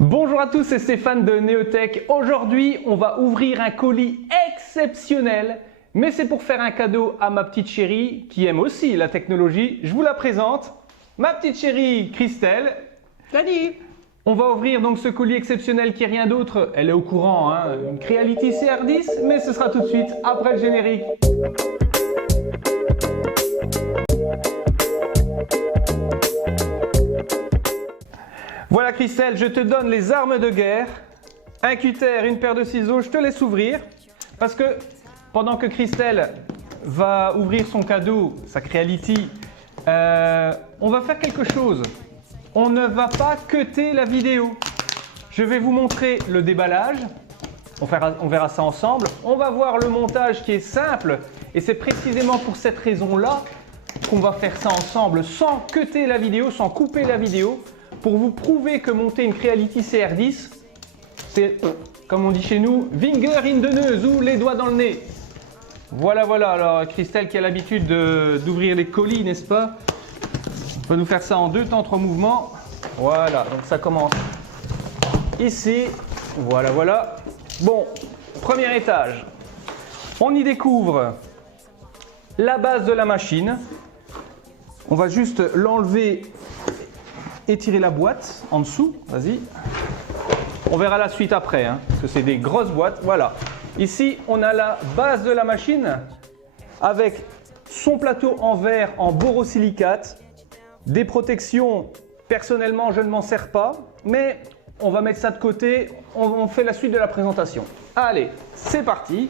Bonjour à tous, c'est Stéphane de Neotech. Aujourd'hui, on va ouvrir un colis exceptionnel, mais c'est pour faire un cadeau à ma petite chérie qui aime aussi la technologie. Je vous la présente, ma petite chérie Christelle. Salut! On va ouvrir donc ce colis exceptionnel qui est rien d'autre. Elle est au courant, hein, une Creality CR10, mais ce sera tout de suite après le générique. Voilà Christelle, je te donne les armes de guerre, un cutter, une paire de ciseaux, je te laisse ouvrir parce que pendant que Christelle va ouvrir son cadeau, sa Creality, on va faire quelque chose. On ne va pas cutter la vidéo. Je vais vous montrer le déballage, on verra ça ensemble. On va voir le montage qui est simple et c'est précisément pour cette raison-là qu'on va faire ça ensemble sans cutter la vidéo, sans couper la vidéo. Pour vous prouver que monter une Creality CR10, c'est, comme on dit chez nous, Finger in the nose ou les doigts dans le nez. Voilà, voilà. Alors Christelle qui a l'habitude d'ouvrir les colis, n'est-ce pas? On va nous faire ça en 2 temps, 3 mouvements. Voilà, donc ça commence ici. Voilà, voilà. Bon, premier étage. On y découvre la base de la machine. On va juste l'enlever et tirer la boîte en dessous, vas-y. On verra la suite après, hein, parce que c'est des grosses boîtes. Voilà. Ici, on a la base de la machine avec son plateau en verre en borosilicate, des protections. Personnellement, je ne m'en sers pas, mais on va mettre ça de côté. On fait la suite de la présentation. Allez, c'est parti.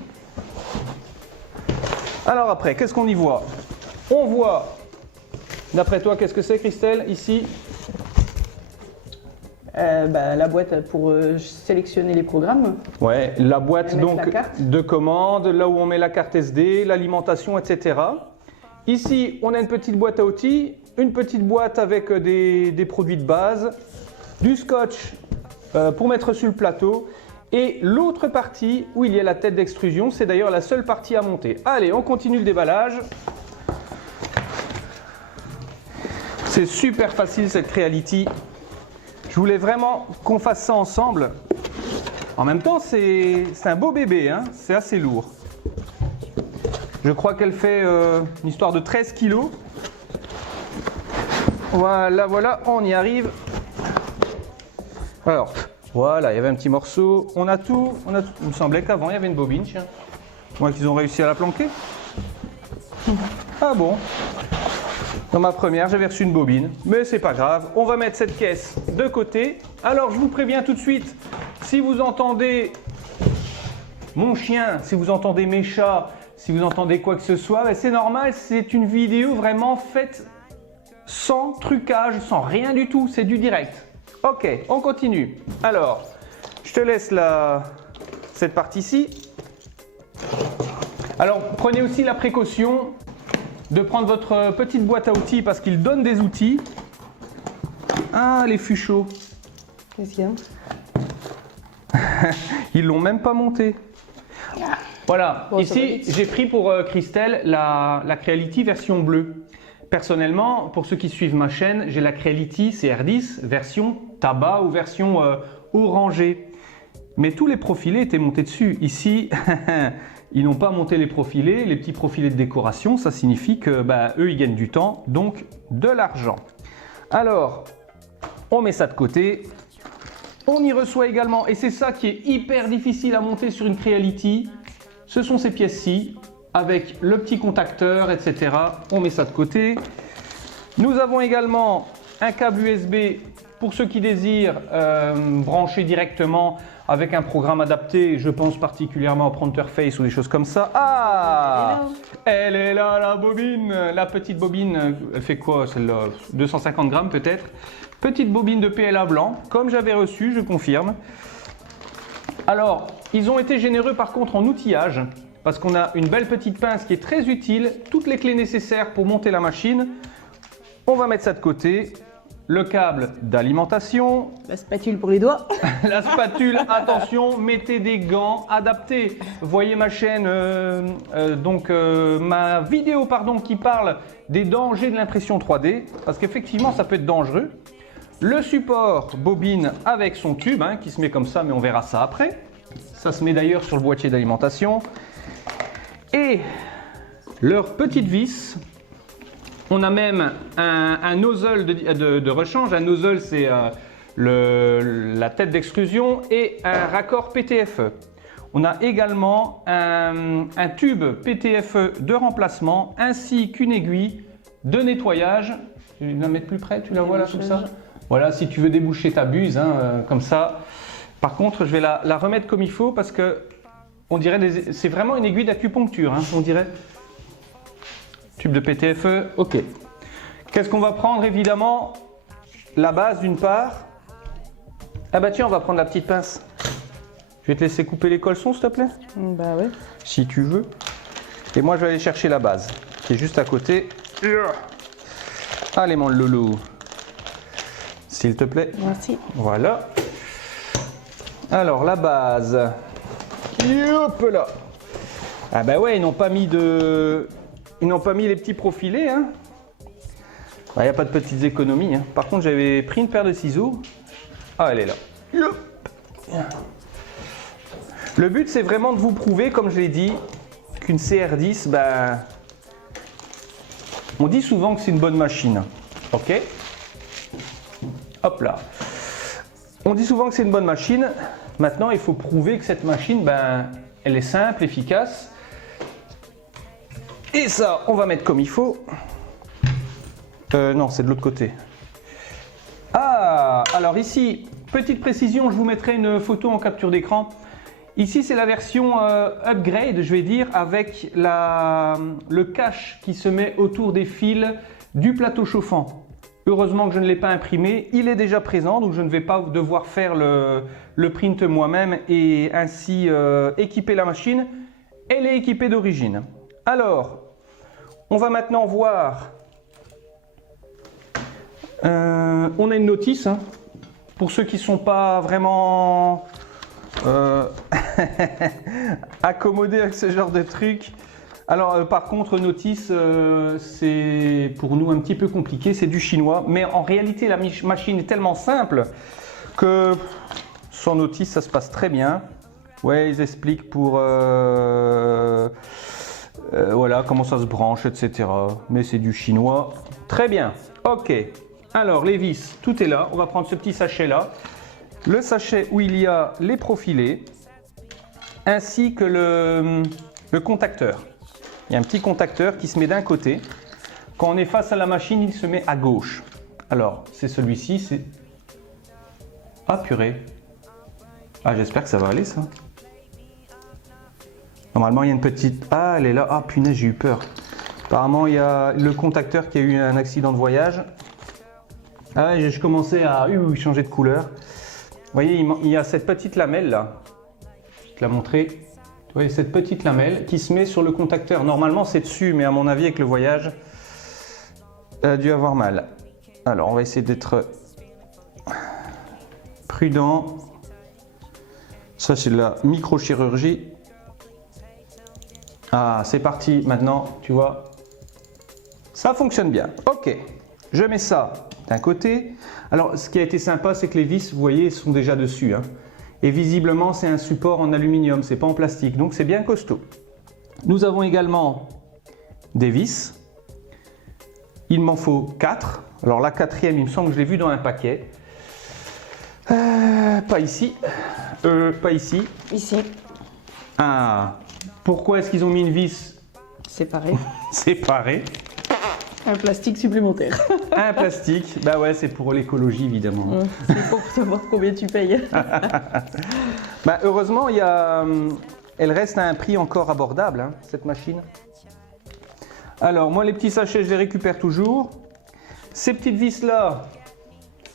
Alors après, qu'est-ce qu'on y voit? On voit, d'après toi, qu'est-ce que c'est, Christelle, ici? La boîte pour sélectionner les programmes. Ouais, la boîte donc la de commande, là où on met la carte SD, l'alimentation, etc. Ici, on a une petite boîte à outils, une petite boîte avec des produits de base, du scotch pour mettre sur le plateau et l'autre partie où il y a la tête d'extrusion, c'est d'ailleurs la seule partie à monter. Allez, on continue le déballage. C'est super facile cette Creality. Je voulais vraiment qu'on fasse ça ensemble. En même temps, c'est un beau bébé, hein, c'est assez lourd. Je crois qu'elle fait une histoire de 13 kg. Voilà, voilà, on y arrive. Alors, voilà, il y avait un petit morceau. On a tout. Il me semblait qu'avant, il y avait une bobine, tiens. Moi qu'ils ont réussi à la planquer. Ah bon? Dans ma première, j'avais reçu une bobine, mais c'est pas grave. On va mettre cette caisse de côté. Alors, je vous préviens tout de suite, si vous entendez mon chien, si vous entendez mes chats, si vous entendez quoi que ce soit, ben c'est normal, c'est une vidéo vraiment faite sans trucage, sans rien du tout, c'est du direct. Ok, on continue. Alors, je te laisse cette partie-ci. Alors, prenez aussi la précaution de prendre votre petite boîte à outils parce qu'il donne des outils. Ah, les fuchots. Qu'est-ce qu'il y a? Ils l'ont même pas monté. Voilà, bon, ici j'ai pris pour Christelle la Creality version bleue. Personnellement, pour ceux qui suivent ma chaîne, j'ai la Creality CR10 version tabac ou version orangée. Mais tous les profilés étaient montés dessus. Ici, ils n'ont pas monté les profilés, les petits profilés de décoration. Ça signifie que eux, ils gagnent du temps, donc de l'argent. Alors, on met ça de côté. On y reçoit également, et c'est ça qui est hyper difficile à monter sur une Creality, ce sont ces pièces-ci, avec le petit contacteur, etc. On met ça de côté. Nous avons également un câble USB pour ceux qui désirent brancher directement avec un programme adapté. Je pense particulièrement au Printerface ou des choses comme ça. Ah, elle est là, la bobine, la petite bobine. Elle fait quoi celle-là? 250 grammes peut-être. Petite bobine de PLA blanc, comme j'avais reçu, je confirme. Alors, ils ont été généreux par contre en outillage, parce qu'on a une belle petite pince qui est très utile, toutes les clés nécessaires pour monter la machine. On va mettre ça de côté. Le câble d'alimentation. La spatule pour les doigts. La spatule, attention, mettez des gants adaptés. Voyez ma chaîne, ma vidéo qui parle des dangers de l'impression 3D, parce qu'effectivement ça peut être dangereux. le support bobine avec son tube, hein, qui se met comme ça, mais on verra ça après. Ça se met d'ailleurs sur le boîtier d'alimentation. Et leur petite vis. On a même un nozzle de rechange. Un nozzle, c'est la tête d'extrusion et un raccord PTFE. On a également un tube PTFE de remplacement ainsi qu'une aiguille de nettoyage. Tu vas la mettre plus près, tu la vois là comme ça? Voilà, si tu veux déboucher ta buse, hein, comme ça. Par contre, je vais la remettre comme il faut parce que on dirait c'est vraiment une aiguille d'acupuncture, hein, on dirait. Tube de PTFE, ok. Qu'est-ce qu'on va prendre? Évidemment, la base d'une part. Ah bah tiens, on va prendre la petite pince. Je vais te laisser couper les colçons, s'il te plaît. Bah ouais. Si tu veux. Et moi, je vais aller chercher la base, qui est juste à côté. Allez, mon loulou. S'il te plaît. Merci. Voilà. Alors, la base. Hop là. Ah bah ouais, ils n'ont pas mis les petits profilés, hein. Il n'y a pas de petites économies, hein. Par contre, j'avais pris une paire de ciseaux. Ah, elle est là. Le but, c'est vraiment de vous prouver, comme je l'ai dit, qu'une CR10, ben, on dit souvent que c'est une bonne machine. Ok? Hop là. On dit souvent que c'est une bonne machine. Maintenant, il faut prouver que cette machine, ben, elle est simple, efficace. Et ça, on va mettre comme il faut. Non, c'est de l'autre côté. Ah, alors ici, petite précision, je vous mettrai une photo en capture d'écran. Ici, c'est la version upgrade, je vais dire, avec le cache qui se met autour des fils du plateau chauffant. Heureusement que je ne l'ai pas imprimé, il est déjà présent, donc je ne vais pas devoir faire le print moi-même et ainsi équiper la machine. Elle est équipée d'origine. Alors, on va maintenant voir. On a une notice, hein, pour ceux qui ne sont pas vraiment accommodés avec ce genre de truc. Alors par contre, notice, c'est pour nous un petit peu compliqué, c'est du chinois, mais en réalité la machine est tellement simple que sans notice ça se passe très bien. Ouais, ils expliquent pour voilà comment ça se branche, etc. Mais c'est du chinois. Très bien, ok. Alors les vis, tout est là. On va prendre ce petit sachet là. Le sachet où il y a les profilés ainsi que le contacteur. Il y a un petit contacteur qui se met d'un côté. Quand on est face à la machine, il se met à gauche. Alors, c'est celui-ci. C'est... Ah, purée. Ah, j'espère que ça va aller, ça. Normalement, il y a une petite... Ah, elle est là. Ah, punaise, j'ai eu peur. Apparemment, il y a le contacteur qui a eu un accident de voyage. Ah ouais, je commençais à changer de couleur. Vous voyez, il y a cette petite lamelle là. Je te la montrer. Vous voyez, cette petite lamelle qui se met sur le contacteur. Normalement, c'est dessus, mais à mon avis, avec le voyage, elle a dû avoir mal. Alors, on va essayer d'être prudent. Ça, c'est de la microchirurgie. Ah, c'est parti. Maintenant, tu vois, ça fonctionne bien. Ok, je mets ça d'un côté. Alors, ce qui a été sympa, c'est que les vis, vous voyez, sont déjà dessus, hein. Et visiblement, c'est un support en aluminium, c'est pas en plastique, donc c'est bien costaud. Nous avons également des vis. Il m'en faut 4. Alors la quatrième, il me semble que je l'ai vue dans un paquet. Pas ici. Pas ici. Ici. Ah, pourquoi est-ce qu'ils ont mis une vis Séparé. séparée? Un plastique supplémentaire. Un plastique, bah ouais, c'est pour l'écologie évidemment. C'est pour savoir combien tu payes. Bah, heureusement, elle reste à un prix encore abordable, hein, cette machine. Alors, moi, les petits sachets, je les récupère toujours. Ces petites vis-là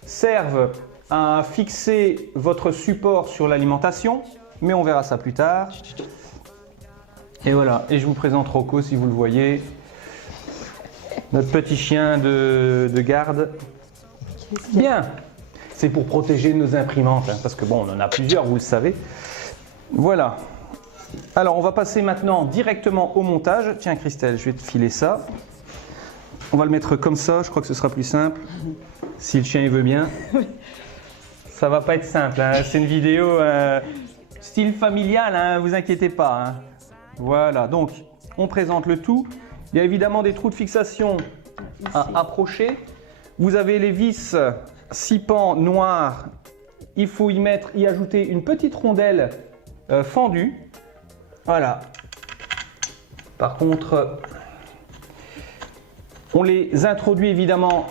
servent à fixer votre support sur l'alimentation, mais on verra ça plus tard. Et voilà, et je vous présente Rocco si vous le voyez. Notre petit chien de garde. Bien, c'est pour protéger nos imprimantes, hein, parce que bon, on en a plusieurs, vous le savez. Voilà. Alors, on va passer maintenant directement au montage. Tiens, Christelle, je vais te filer ça. On va le mettre comme ça, je crois que ce sera plus simple. Si le chien il veut bien. Ça va pas être simple, hein. C'est une vidéo style familial, hein, vous inquiétez pas. Hein. Voilà, donc on présente le tout. Il y a évidemment des trous de fixation à approcher. Vous avez les vis 6 pans noirs. Il faut y ajouter une petite rondelle fendue. Voilà. Par contre, on les introduit évidemment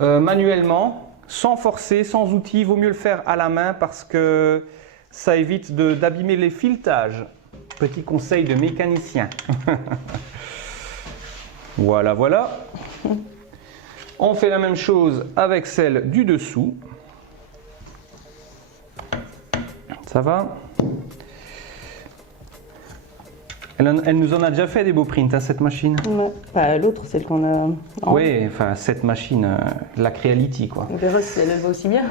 manuellement, sans forcer, sans outils. Il vaut mieux le faire à la main parce que ça évite d'abîmer les filetages. Petit conseil de mécanicien. Voilà, voilà. On fait la même chose avec celle du dessous. Ça va? Elle nous en a déjà fait des beaux prints, hein, cette machine. Non, pas l'autre, celle qu'on a. Oui, enfin cette machine, la Creality quoi. On verra si elle va aussi bien.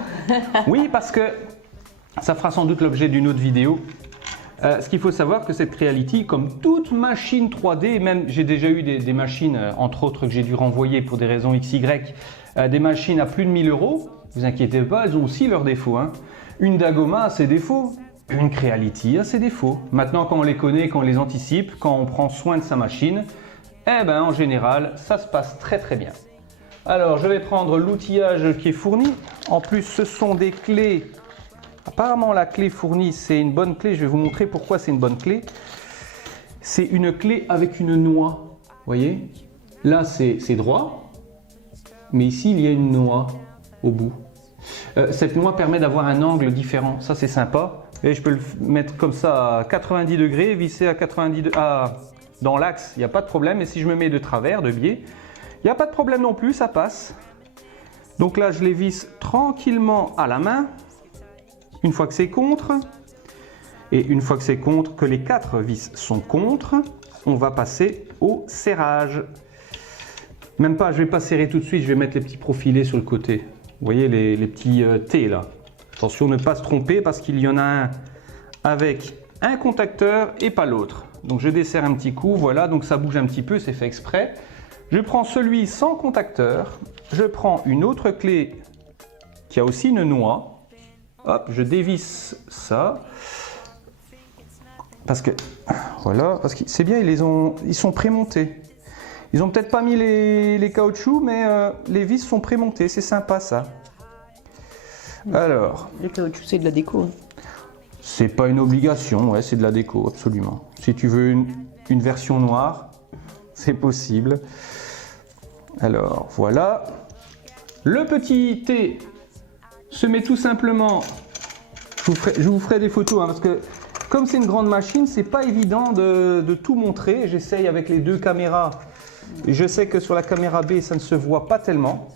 Oui, parce que ça fera sans doute l'objet d'une autre vidéo. Ce qu'il faut savoir que cette Creality, comme toute machine 3D, même j'ai déjà eu des machines, entre autres que j'ai dû renvoyer pour des raisons XY, des machines à plus de 1000 €, vous inquiétez pas, elles ont aussi leurs défauts. Hein. Une Dagoma a ses défauts. Une Creality a ses défauts. Maintenant, quand on les connaît, quand on les anticipe, quand on prend soin de sa machine, eh ben, en général, ça se passe très très bien. Alors, je vais prendre l'outillage qui est fourni. En plus, ce sont des clés. Apparemment, la clé fournie, c'est une bonne clé. Je vais vous montrer pourquoi c'est une bonne clé. C'est une clé avec une noix. Vous voyez? Là, c'est droit. Mais ici, il y a une noix au bout. Cette noix permet d'avoir un angle différent. Ça, c'est sympa. Et je peux le mettre comme ça à 90 degrés, visser à 90 dans l'axe, il n'y a pas de problème. Et si je me mets de travers, de biais, il n'y a pas de problème non plus, ça passe. Donc là, je les visse tranquillement à la main. Une fois que c'est contre, et une fois que c'est contre, que les 4 vis sont contre, on va passer au serrage. Même pas, je ne vais pas serrer tout de suite, je vais mettre les petits profilés sur le côté. Vous voyez les petits T là. Attention, ne pas se tromper parce qu'il y en a un avec un contacteur et pas l'autre. Donc je desserre un petit coup, voilà, donc ça bouge un petit peu, c'est fait exprès. Je prends celui sans contacteur, je prends une autre clé qui a aussi une noix. Hop, je dévisse ça. Parce que, voilà, parce que c'est bien, ils sont prémontés. Ils ont peut-être pas mis les caoutchoucs, mais les vis sont prémontées, c'est sympa ça. Alors, Le caoutchouc, c'est de la déco. c'est pas une obligation, ouais, c'est de la déco, absolument. Si tu veux une version noire, c'est possible. Alors, voilà. Le petit T se met tout simplement... Je vous ferai des photos, hein, parce que comme c'est une grande machine, c'est pas évident de tout montrer. J'essaye avec les 2 caméras. Je sais que sur la caméra B, ça ne se voit pas tellement.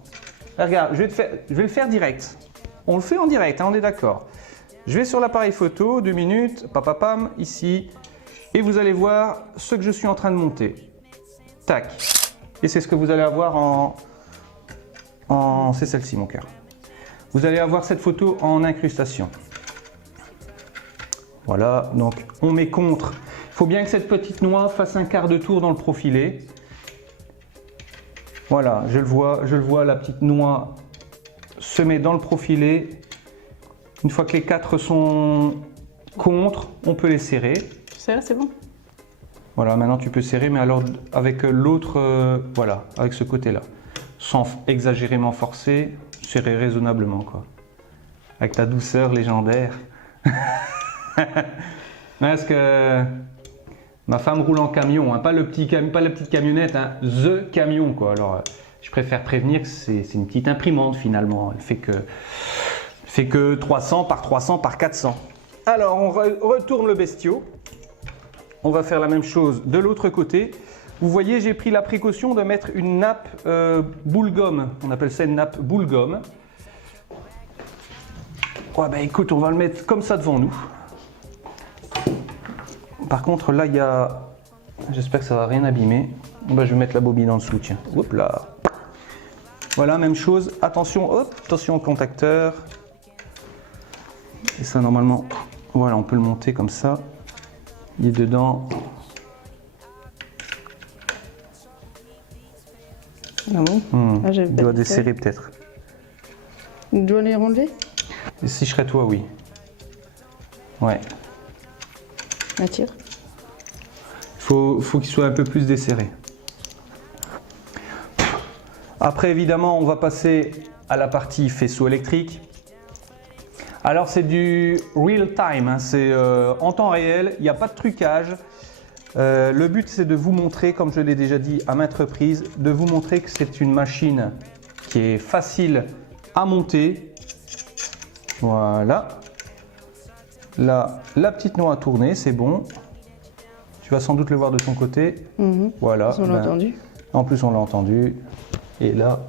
Là, regarde, je vais le faire direct. On le fait en direct, hein, on est d'accord. Je vais sur l'appareil photo, 2 minutes, papapam, ici. Et vous allez voir ce que je suis en train de monter. Tac. Et c'est ce que vous allez avoir c'est celle-ci, mon cœur. Vous allez avoir cette photo en incrustation. Voilà, donc on met contre. Il faut bien que cette petite noix fasse un quart de tour dans le profilé. Voilà, je le vois, la petite noix se met dans le profilé. Une fois que les 4 sont contre, on peut les serrer. C'est bon. Voilà, maintenant tu peux serrer, mais alors avec l'autre, voilà, avec ce côté-là. Sans exagérément forcer, serrer raisonnablement, quoi. Avec ta douceur légendaire. Parce que ma femme roule en camion, hein, pas la petite camionnette, hein, the camion, quoi. Alors, je préfère prévenir que c'est une petite imprimante finalement. Elle fait que 300 par 300 par 400. Alors, on retourne le bestiau. On va faire la même chose de l'autre côté. Vous voyez, j'ai pris la précaution de mettre une nappe boule gomme. On appelle ça une nappe boule gomme. Ouais, bah écoute, on va le mettre comme ça devant nous. Par contre, là, il y a... J'espère que ça va rien abîmer. Bah, je vais mettre la bobine en dessous, tiens. Hop là. Voilà, même chose. Attention, hop, attention au contacteur. Et ça, normalement, voilà, on peut le monter comme ça. Il est dedans. Ah bon? Ah, j'avais Il pas doit fait. desserrer peut-être. Je dois les relever? Et si je serais toi, oui. Ouais. Attire. Faut qu'il soit un peu plus desserré. Après, évidemment, on va passer à la partie faisceau électrique. Alors, c'est du real time, hein, c'est en temps réel, il n'y a pas de trucage. Le but, c'est de vous montrer, comme je l'ai déjà dit à maintes reprises, de vous montrer que c'est une machine qui est facile à monter. Voilà. Là, la petite noix a tourné, c'est bon. Tu vas sans doute le voir de ton côté. Voilà. On l'a entendu. En plus, on l'a entendu. Et là,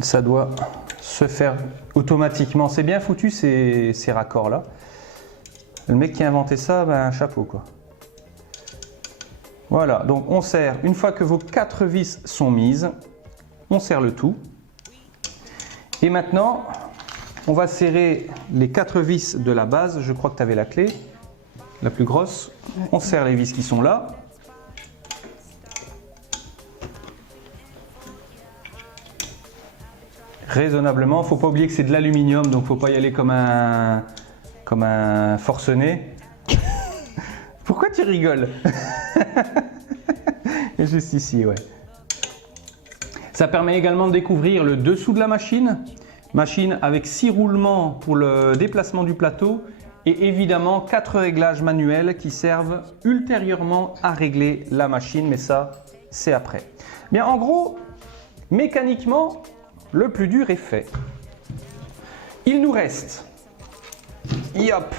ça doit se faire automatiquement. C'est bien foutu ces raccords-là. Le mec qui a inventé ça, ben, chapeau quoi. Voilà, donc on serre, une fois que vos 4 vis sont mises, on serre le tout. Et maintenant, on va serrer les 4 vis de la base. Je crois que tu avais la clé, la plus grosse. On serre les vis qui sont là. Raisonnablement, faut pas oublier que c'est de l'aluminium, donc faut pas y aller comme un forcené. Pourquoi tu rigoles? Juste ici, ouais. Ça permet également de découvrir le dessous de la machine. Machine avec 6 roulements pour le déplacement du plateau et évidemment 4 réglages manuels qui servent ultérieurement à régler la machine, mais ça, c'est après. Bien, en gros, mécaniquement, le plus dur est fait. Il nous reste, yop,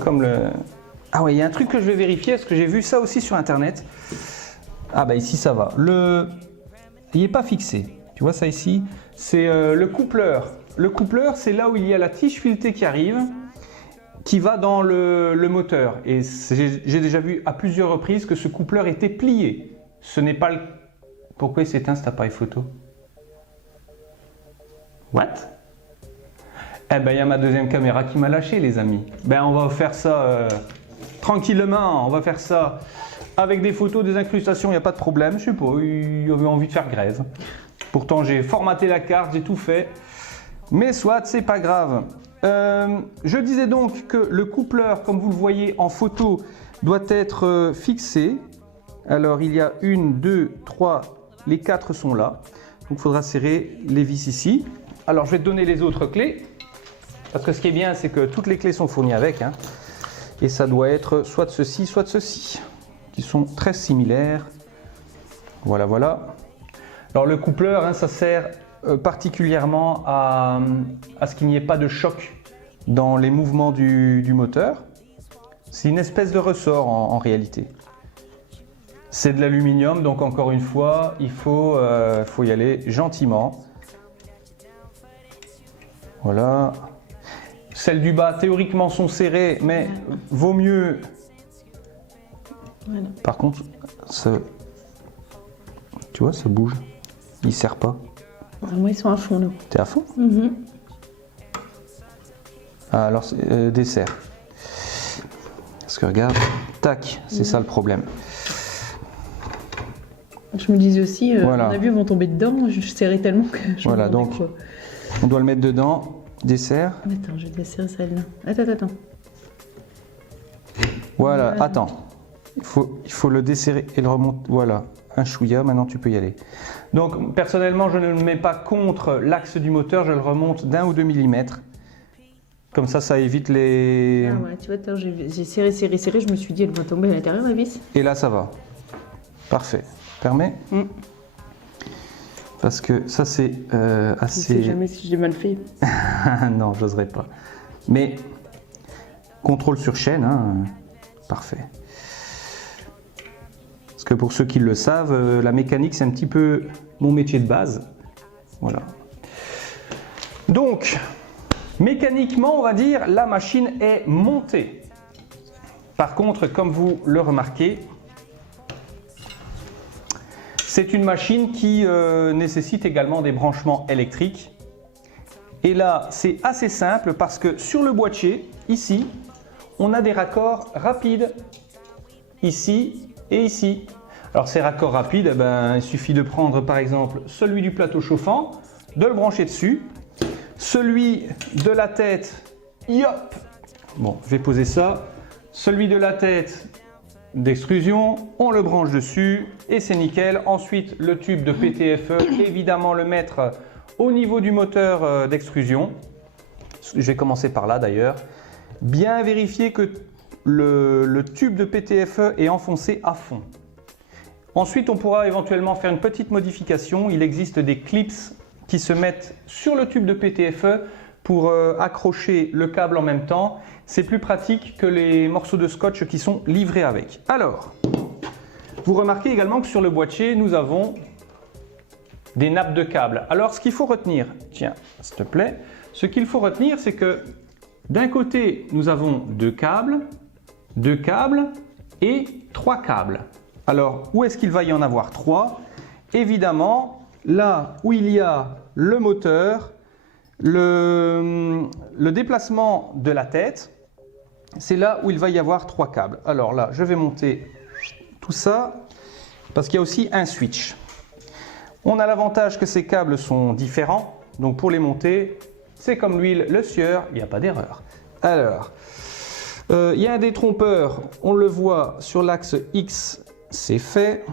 comme le... Ah ouais, il y a un truc que je vais vérifier parce que j'ai vu ça aussi sur internet. Ah bah ici ça va. Il n'est pas fixé. Tu vois ça ici? C'est le coupleur. Le coupleur, c'est là où il y a la tige filetée qui arrive, qui va dans le moteur. Et j'ai déjà vu à plusieurs reprises que ce coupleur était plié. Ce n'est pas le... Pourquoi il s'éteint cet appareil photo? What? Eh ben, il y a ma deuxième caméra qui m'a lâché, les amis. Ben, on va faire ça tranquillement. On va faire ça avec des photos, des incrustations, il n'y a pas de problème. Je sais pas, il avait envie de faire grève. Pourtant, j'ai formaté la carte, j'ai tout fait. Mais soit, c'est pas grave. Je disais donc que le coupleur, comme vous le voyez en photo, doit être fixé. Alors, il y a 1, 2, 3, les 4 sont là. Donc, il faudra serrer les vis ici. Alors, je vais te donner les autres clés. Parce que ce qui est bien, c'est que toutes les clés sont fournies avec. Hein, et ça doit être soit de ceci, soit de ceci. Qui sont très similaires. Voilà, voilà. Alors, le coupleur, hein, ça sert particulièrement à ce qu'il n'y ait pas de choc dans les mouvements du moteur. C'est une espèce de ressort en réalité. C'est de l'aluminium, donc encore une fois, il faut y aller gentiment. Voilà. Celles du bas, théoriquement, sont serrées, mais vaut mieux... Voilà. Par contre, ça... tu vois, ça bouge. Il ne serre pas. Moi, ils sont à fond, là. T'es à fond? Ah, alors, dessert. Parce que regarde, tac, c'est ça le problème. Je me disais aussi, voilà. on a vu, ils vont tomber dedans, je serrais tellement que je voilà, donc, on doit le mettre dedans, dessert. Attends, je vais desserrer celle-là. Attends. Voilà, attends. Il faut le desserrer et le remonter. Voilà, un chouïa, maintenant tu peux y aller. Donc, personnellement, je ne le mets pas contre l'axe du moteur, je le remonte d'1 ou 2 mm. Comme ça évite les... Ah ouais, tu vois, j'ai serré, je me suis dit, elle va tomber à l'intérieur, la vis. Et là, ça va. Parfait. Permet Parce que ça, c'est assez... Je ne sais jamais si j'ai mal fait. Non, j'oserais pas. Mais, contrôle sur chaîne, hein, parfait. Parce que pour ceux qui le savent, la mécanique, c'est un petit peu mon métier de base. Voilà. Donc, mécaniquement, on va dire, la machine est montée. Par contre, comme vous le remarquez, c'est une machine qui nécessite également des branchements électriques. Et là, c'est assez simple parce que sur le boîtier, ici, on a des raccords rapides, ici et ici. Alors ces raccords rapides, eh ben, il suffit de prendre par exemple celui du plateau chauffant, de le brancher dessus, celui de la tête, yop, bon, je vais poser ça, celui de la tête d'extrusion, on le branche dessus et c'est nickel. Ensuite, le tube de PTFE, évidemment le mettre au niveau du moteur d'extrusion. Je vais commencer par là d'ailleurs. Bien vérifier que le tube de PTFE est enfoncé à fond. Ensuite, on pourra éventuellement faire une petite modification. Il existe des clips qui se mettent sur le tube de PTFE pour accrocher le câble en même temps. C'est plus pratique que les morceaux de scotch qui sont livrés avec. Alors, vous remarquez également que sur le boîtier, nous avons des nappes de câbles. Alors, ce qu'il faut retenir, tiens, s'il te plaît, ce qu'il faut retenir, c'est que d'un côté, nous avons deux câbles et trois câbles. Alors, où est-ce qu'il va y en avoir trois? Évidemment, là où il y a le moteur, le déplacement de la tête, c'est là où il va y avoir trois câbles. Alors là, je vais monter tout ça parce qu'il y a aussi un switch. On a l'avantage que ces câbles sont différents, donc pour les monter, c'est comme l'huile, le sieur, il n'y a pas d'erreur. Alors, il y a un détrompeur, on le voit sur l'axe X, c'est fait.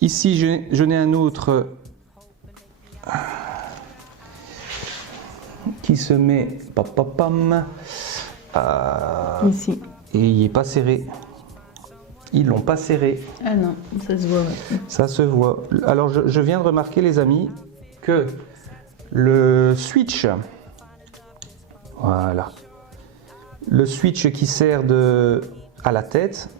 Ici, je n'ai un autre qui se met Ici. Et il n'est pas serré. Ils l'ont pas serré. Ah non, ça se voit. Ouais. Ça se voit. Alors je viens de remarquer les amis que le switch, voilà, le switch qui sert à la tête,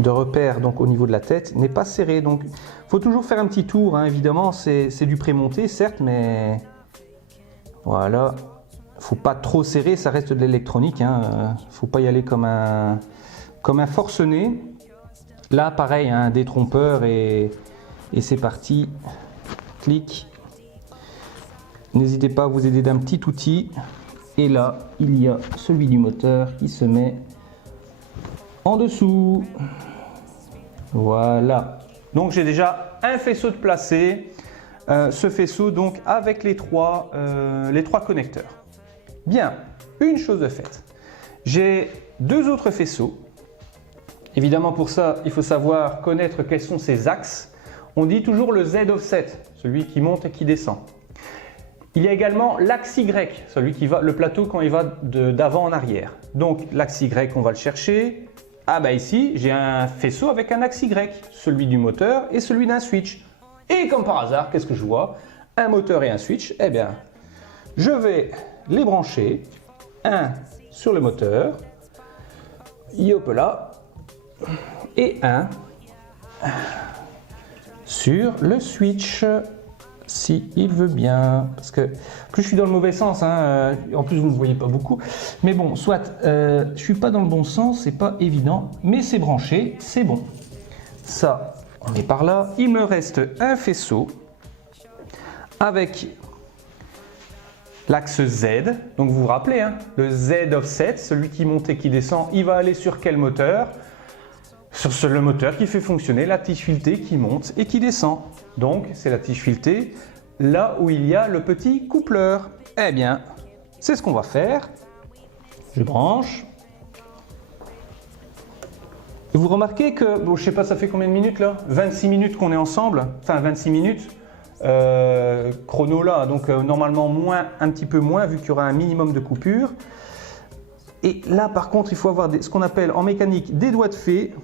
de repère donc au niveau de la tête, n'est pas serré. Donc il faut toujours faire un petit tour, hein. Évidemment c'est du prémonté certes, mais voilà, faut pas trop serrer, ça reste de l'électronique, hein. Faut pas y aller comme un forcené. Là pareil, un détrompeur et c'est parti, clic. N'hésitez pas à vous aider d'un petit outil. Et là il y a celui du moteur qui se met en dessous. Voilà, donc j'ai déjà un faisceau de placé. Ce faisceau donc avec les trois connecteurs. Bien, une chose de faite, j'ai deux autres faisceaux. Évidemment pour ça il faut savoir connaître quels sont ces axes. On dit toujours le Z offset, celui qui monte et qui descend. Il y a également l'axe Y, celui qui va, le plateau quand il va d'avant en arrière. Donc l'axe Y on va le chercher. Ah bah ici j'ai un faisceau avec un axe Y, celui du moteur et celui d'un switch. Et comme par hasard, qu'est-ce que je vois? Un moteur et un switch. Eh bien, je vais les brancher, un sur le moteur, hop là, et un sur le switch, si il veut bien. Parce que plus je suis dans le mauvais sens, hein, en plus vous ne me voyez pas beaucoup. Mais bon, soit je ne suis pas dans le bon sens, c'est pas évident, mais c'est branché, c'est bon. Ça, on est par là. Il me reste un faisceau avec l'axe Z. Donc vous vous rappelez, hein, le Z offset, celui qui monte et qui descend, il va aller sur quel moteur? Sur le moteur qui fait fonctionner la tige filetée qui monte et qui descend. Donc c'est la tige filetée là où il y a le petit coupleur. Eh bien, c'est ce qu'on va faire. Je branche. Et vous remarquez que, bon, je sais pas, ça fait combien de minutes là? 26 minutes qu'on est ensemble, enfin 26 minutes chrono là, donc normalement moins, un petit peu moins vu qu'il y aura un minimum de coupure. Et là par contre il faut avoir ce qu'on appelle en mécanique des doigts de fée.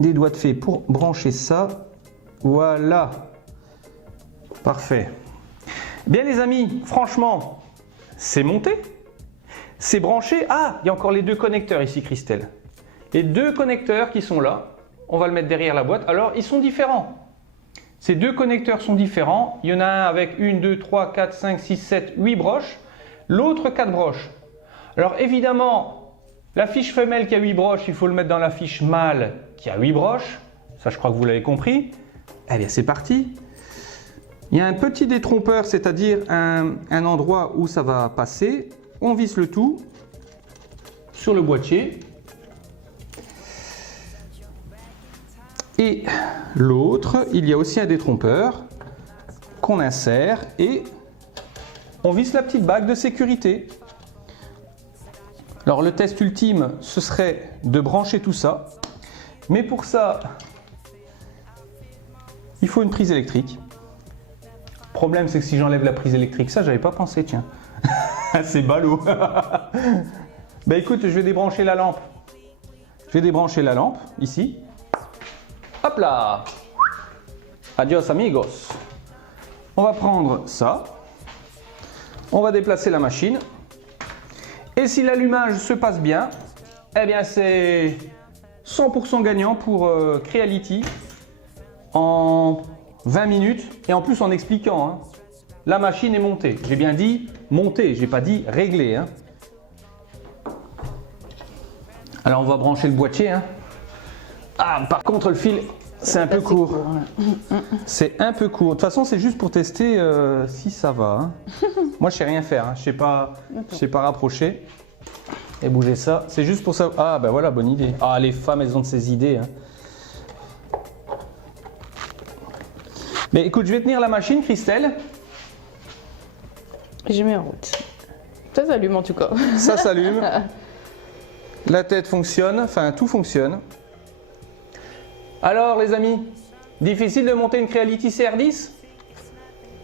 Des doigts de fée pour brancher ça. Voilà. Parfait. Bien les amis, franchement, c'est monté. C'est branché. Ah, il y a encore les deux connecteurs ici, Christelle. Les deux connecteurs qui sont là, on va le mettre derrière la boîte. Alors, ils sont différents. Ces deux connecteurs sont différents. Il y en a un avec 1, 2, 3, 4, 5, 6, 7, 8 broches. L'autre, 4 broches. Alors, évidemment, la fiche femelle qui a 8 broches, il faut le mettre dans la fiche mâle qui a 8 broches. Ça, je crois que vous l'avez compris. Eh bien, c'est parti. Il y a un petit détrompeur, c'est-à-dire un endroit où ça va passer. On visse le tout sur le boîtier. Et l'autre, il y a aussi un détrompeur qu'on insère et on visse la petite bague de sécurité. Alors le test ultime, ce serait de brancher tout ça. Mais pour ça, il faut une prise électrique. Le problème, c'est que si j'enlève la prise électrique, ça, j'avais pas pensé, tiens. C'est ballot. Ben écoute, je vais débrancher la lampe. Je vais débrancher la lampe, ici. Hop là. Adios amigos. On va prendre ça. On va déplacer la machine. Et si l'allumage se passe bien, eh bien c'est 100% gagnant pour Creality en 20 minutes. Et en plus en expliquant, hein, la machine est montée. J'ai bien dit montée, j'ai pas dit réglée. Hein. Alors on va brancher le boîtier. Hein. Ah, par contre le fil, c'est un peu court. C'est un peu court. De toute façon, c'est juste pour tester si ça va. Hein. Moi, je sais rien faire. Hein. Je sais pas rapprocher et bouger ça. C'est juste pour ça. Ah, ben voilà, bonne idée. Ah, les femmes, elles ont de ces idées. Hein. Mais écoute, je vais tenir la machine, Christelle. Je mets en route. Ça s'allume en tout cas. Ça s'allume. La tête fonctionne. Enfin, tout fonctionne. Alors les amis, difficile de monter une Creality CR10?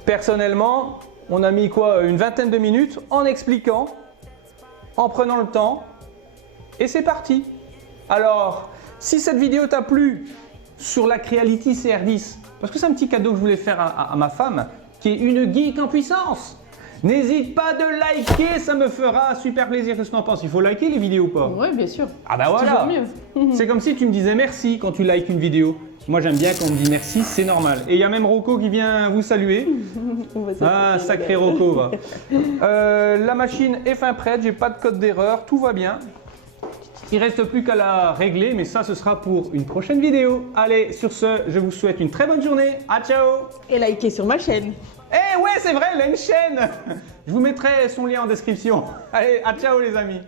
Personnellement, on a mis quoi, une vingtaine de minutes en expliquant, en prenant le temps, et c'est parti. Alors, si cette vidéo t'a plu sur la Creality CR10, parce que c'est un petit cadeau que je voulais faire à ma femme, qui est une geek en puissance, n'hésite pas de liker, ça me fera super plaisir. Qu'est-ce que tu en penses? Il faut liker les vidéos ou pas? Oui, bien sûr. Ah bah voilà. Toujours mieux. C'est comme si tu me disais merci quand tu likes une vidéo. Moi j'aime bien quand on me dit merci, c'est normal. Et il y a même Rocco qui vient vous saluer. Ah, sacré Rocco va. La machine est fin prête, j'ai pas de code d'erreur, tout va bien. Il reste plus qu'à la régler, mais ça ce sera pour une prochaine vidéo. Allez, sur ce, je vous souhaite une très bonne journée. À ciao. Et likez sur ma chaîne. Eh ouais, c'est vrai, elle a une chaîne. Je vous mettrai son lien en description. Allez, à ciao les amis.